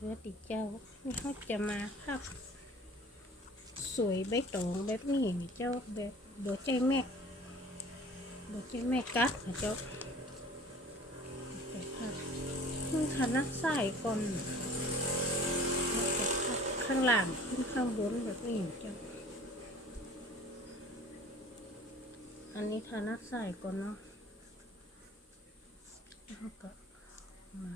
สวัสดีเจ้านี่เขาจะมาภาพสวยใบตองแบบนี้นี่เจ้าแบบโบใจแม่โบใจแม่กัดนะเจ้าแบบภาพขึ้นคณะใส่ก่อนข้างล่างขึ้นข้างบนแบบนี้เจ้าอันนี้ทานัดใส่ก่อนเนาะแล้วก็มา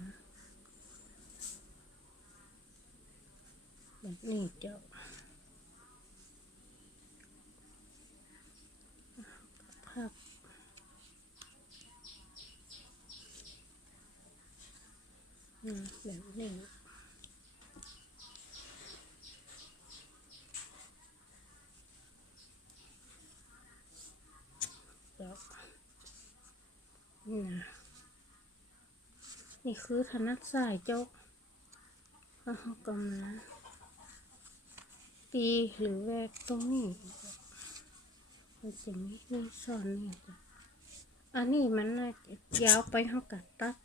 แบบ นี้เจ้าภาพอืมแบบนี้เจ้านี่นะนี่คือธนัดสายเจ้าแล้วเขาก็มา ตีหรือแวกตรงนี้มันจะมีนี่ซ่อนนี่อันนี้มันน่าจะยาวไปเขากัดตัด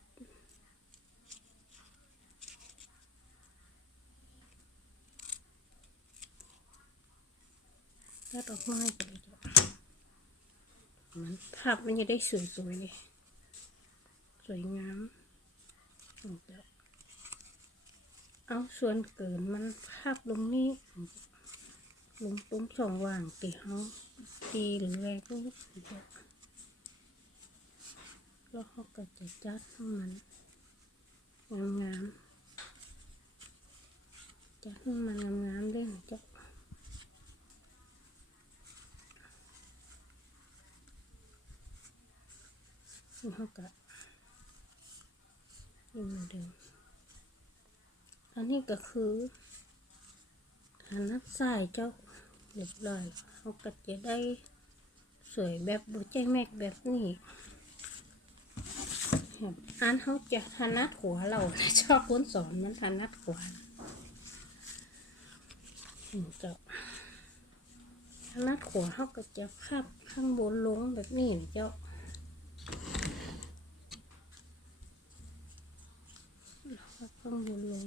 ตัดออกมาให้ไม้มันภาพมันจะได้สวยๆเลยสวยงามเอาส่วนเกินมันภาพลงนี้ ลงตรงช่องว่างตีเขาตีหรือแรกกจ้ะแล้วเขาก็จะจัดให้มันงามๆจัดให้มันงามๆด้วยจ๊ะเขาก็นี่เหมือนเดิมอันนี้ก็คือฐานนักสายเจ้า เรียบร้อยเขาก็จะได้สวยแบบโบใจแม็กแบบนี้บอันเขาจะถนัดหัวเราชอบคนสอนมันถนัดหัวนี่เจ้าถนัดหัวเขาก็จะขับข้างบนลงแบบนี้เจ้าแล้วข้างบนลง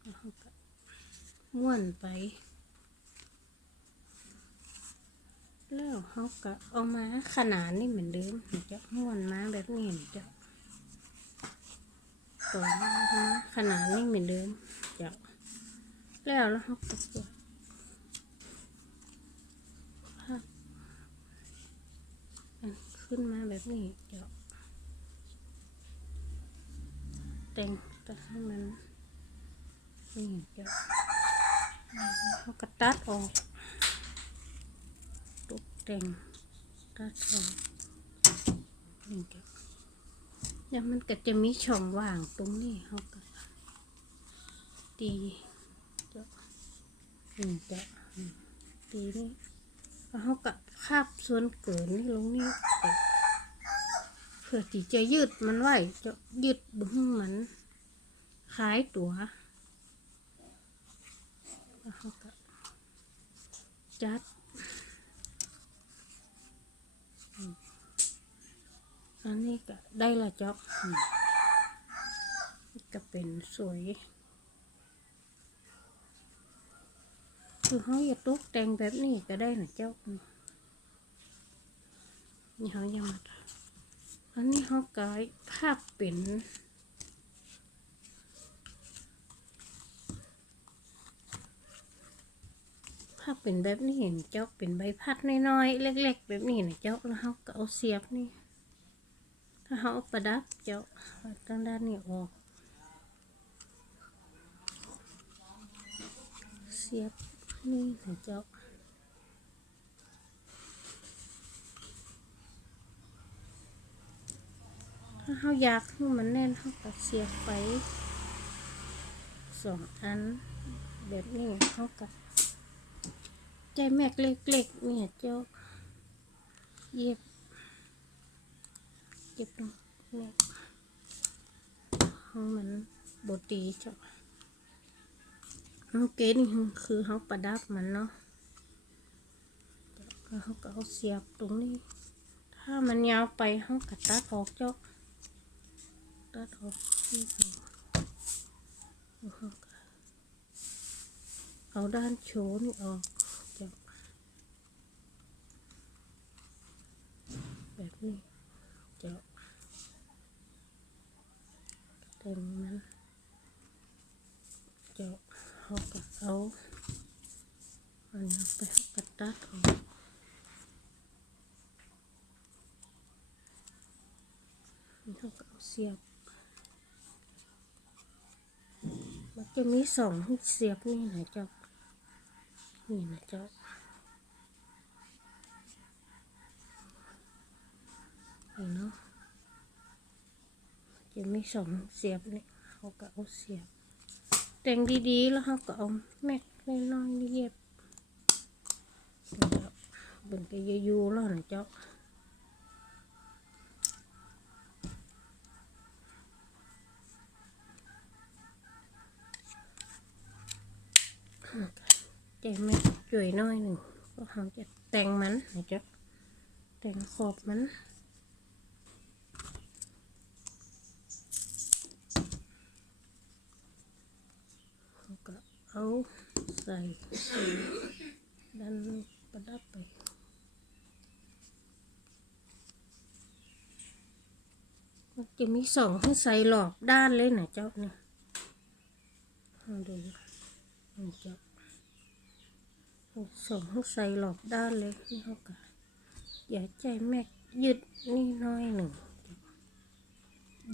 แล้วเขาก็ ม้วนไป แล้วเขาก็เอามาขนาดนี่เหมือนเดิมเห็นจะม้วนมาแบบนี้เห็นจะต่อมาขนาดนี่เหมือนเดิมจะแล้วแล้วเขาก็กดภาพอันขึ้นมาแบบนี้จะแต่งแต่ให้มันนี่จะ เขาก็ตัดออกตกแต่งตัดออกนี่จะแล้วมันก็จะมีช่องว่างตรงนี้เขาก็ตีจะนี่จะตีนี่แล้วเขาก็คาบส่วนเกินนี่ลงนี่เพื่อที่จะยืดมันไว้จะยืดบึ้งมันคล้ายตัวเขาก็จัดอืมอันนี้ก็ได้ ละจ๊อกก็เป็นสวยคือเขาอยากตกแต่งแบบนี้ก็ได้นะเจ้านี่เขายังมาอันนี้เขากายภาพเป็นภาพเป็นแบบนี้เห็นเจ้าเป็นใบพัดน้อยๆเล็ก ๆ แบบนี้นะเจ้าแล้วเขาก็เอาเสียบนี่ เขาประดับเจ้าเอาทางด้านนี้ออก เสียบนี่นะเจ้าถ้าเขาอยากให้มันแน่นเขาก็เสียบไปสองอัน แบบนี้เขาก็ใจแม็กเล็กๆเนี่ยเจ้าเย็บ เย็บตรงนี้ให้มันบตีจ้าน้องเกดนี่คือเขาประดับมันเนาะเขาก็เอาเสียบตรงนี้ ถ้ามันยาวไปเขาก็ตัดออกเจ้าตัดออกนี่เเอาด้านโชว์นี่ออกจาะแบบนี้เจาะ เต็มนั้นเจาะเขาก็เอาอันนี้ไปเขาก็ตัดออกเขาก็เอาเสียบมันจะมีสองเสียบนี่นะเจ้านี่นะเจ้านี่เนาะ จะมีสองเสียบเนี่ยเขาก็เอาเสียบ แต่งดีๆแล้วเขาก็เอาแม็กน้อยๆเย็บนี่เจ้าเบิ่งก็ยอยู่แล้วนะเจ้าใจแม่จุ๋ยน้อยหนึ่งก็เขาจะแต่งมันนะจ๊ะแต่งขอบมันเขาก็เอา ใส่ดันประดับไปมันจะมีสองให้ใส่หลอกด้านเลยนะเจ้าเนี่ยเอาดูนี่เจ้าส่งให้ใส่หลอกด้านเลยนี่เขาก็อย่าใจแม็กยึดนี่น้อยหนึ่ง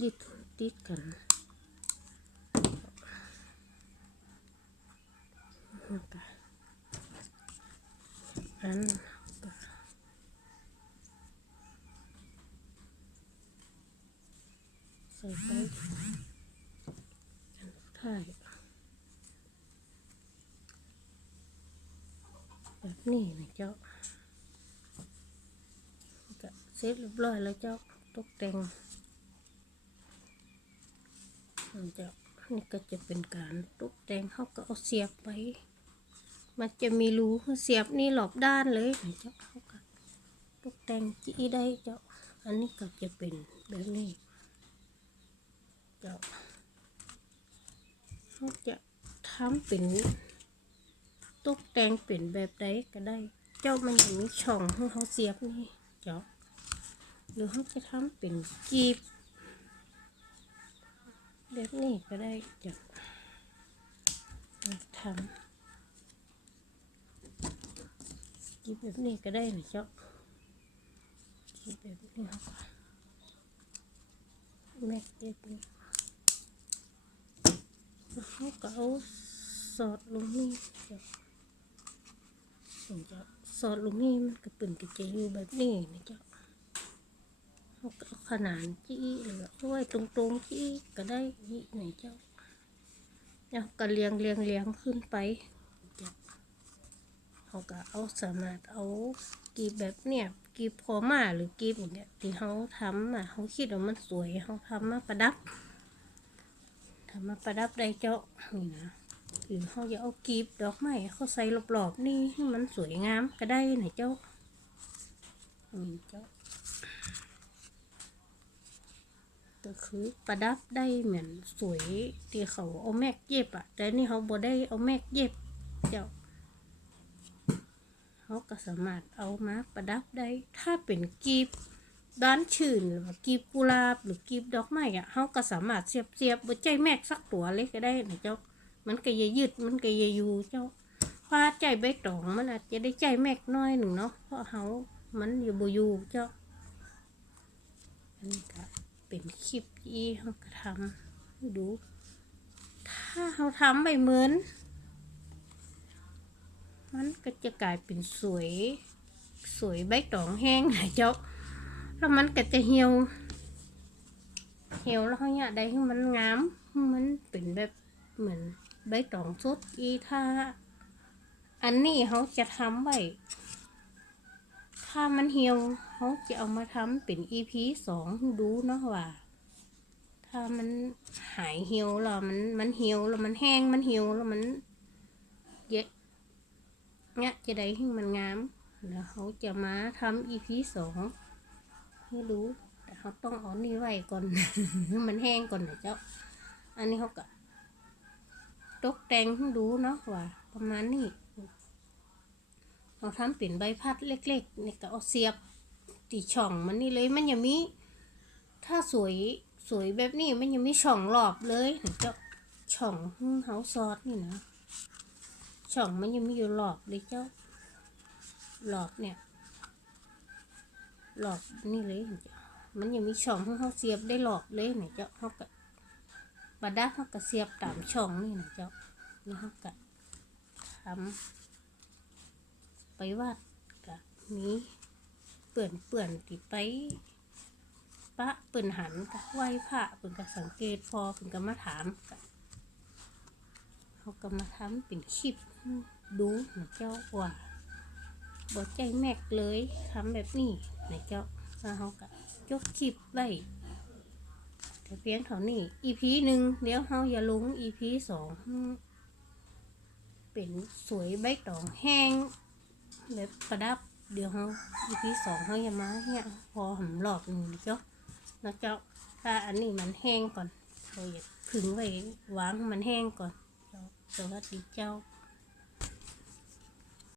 ยึดติดกัน แล้วก็อันก็ใส่ไปอันท้ายแบบนี้นะเจ้าก็เสร็จเรียบร้อยแล้วเจ้าตกแต่งเจ้านี่ก็จะเป็นการตกแต่งเขาก็เอาเสียบไป มันจะมีรูเสียบนี่หลอบด้านเลยเจ้าเขาก็ตกแต่งจีได้เจ้า อันนี้ก็จะเป็นแบบนี้เจ้าเขาจะทำเป็นตกแต่งเป็นแบบใดก็ได้ เจ้ามันจะมีช่องให้เขาเสียบนี่เจ้าหรือเขาจะทำเป็นกีบแบบนี้ก็ได้เจ้าทำ กีบแบบนี้ก็ได้นะเจ้ากีบแบบนี้แม็กเด็บนี้แล้วเขาก็เอาสอดลงนี่เจ้าผมจะสอดลงนี่มันก็เป็นกระเจอยู่แบบนี้นะเจ้าเขาก็ขนาดจี้หรือเอาไว้ตรงๆจี้ก็ได้นี่ไหนเจ้าแล้วก็เลียงเลียงเลียงขึ้นไป เขาก็เอาสามารถเอากีบแบบเนี้ยกีบพอมาหรือกีบอย่างเงี้ยที่เขาทำอะเขาคิดว่ามันสวยเขาทำมาประดับทำมาประดับได้เจ้านี่นะหรือเขาจะเอากีบดอกไม้เขาใส่รอบๆนี่ให้มันสวยงามก็ได้นะเจ้าอืมเจ้าก็คือประดับได้เหมือนสวยที่เขาเอาแม็กเย็บอะแต่นี่เขาบ่ได้เอาแม็กเย็บเจ้า เขาก็สามารถเอามาประดับได้ ถ้าเป็นกีบด้านชื่นหรือกีบกุหลาบหรือกีบดอกไม้อะเขาก็สามารถเสียบเสียบบ่ใจแมกสักตัวเลยก็ได้นะเจ้า มันก็ยืดมันก็จะอยู่เจ้าพาใจใบตองมันอาจจะได้ใจแมกน้อยหนึ่งเนาะเพราะเขามันอยู่บอยู่เจ้าอันนี้ก็เป็นคลิปที่เขาก็ทำดู ถ้าเขาทำไปเหมือน มันก็จะกลายเป็นสวย สวยใบตองแห้งนะเจ้า แล้วมันก็จะเหี่ยว เหี่ยวแล้วเขาอยากได้ให้มันงาม มันเป็นแบบเหมือนใบตองสดอีถ้า อันนี้เขาจะทำไว้ถ้ามันเหี่ยวเขาจะเอามาทำเป็น EP สองดูเนาะว่า ถ้ามันหายเหี่ยวแล้วมันมันเหี่ยวแล้วมันแห้งมันเหี่ยวแล้วมันเยอะ เนี่ยจะได้ให้มันงาม แล้วเขาจะมาทำ EP สองให้ดูแต่เขาต้องเอานี่ไว้ก่อนให้มันแห้งก่อนนะเจ้า อันนี้เขาก็ตกแต่งให้ดูเนาะว่า ประมาณนี้เราทำเป็นใบพัดเล็กๆนี่ก็เอาเสียบตีช่องมันนี่เลยมันยังมี ถ้าสวยสวยแบบนี้มันยังมีช่องรอบเลยนะเจ้าช่องเฮาซอสนี่นะ ช่องมันยังมีอยู่รอบเลยเจ้า หลอดเนี่ย หลอดนี่เลยมันยังมีช่องห้เขาเสียบได้หลอดเลยเนะเจ้าเขาก็บาด้าเขาก็เสียบตามช่องนี่นะเจ้านี่เขาก็ทำไปวาดกะมีเปื่อนเปื่อนติไปปะเปิ่นหันกะไหวพระเปิ่นกะสังเกตพอเปิ่นกะมาถามกะเขาก็มาทำเป็นคลิป ดูนะเจ้าว่าบ่ใจแม็กเลยทำแบบนี้นะเจ้าแล้วเขาก็ยกคลิปไว้แต่เพียงเท่านี้ EP หนึ่งเดี๋ยวเขาอย่าลง EP สองเป็นสวยใบตองแห้งแบบประดับเดี๋ยวเขา EP สองเขาอย่ามาเนี่ยพอหำหลอกหนึ่งเจ้าแล้วเจ้าถ้าอันนี้มันแห้งก่อนเราอย่าผึงไว้วางมันแห้งก่อนเจ้าสวัสดีเจ้า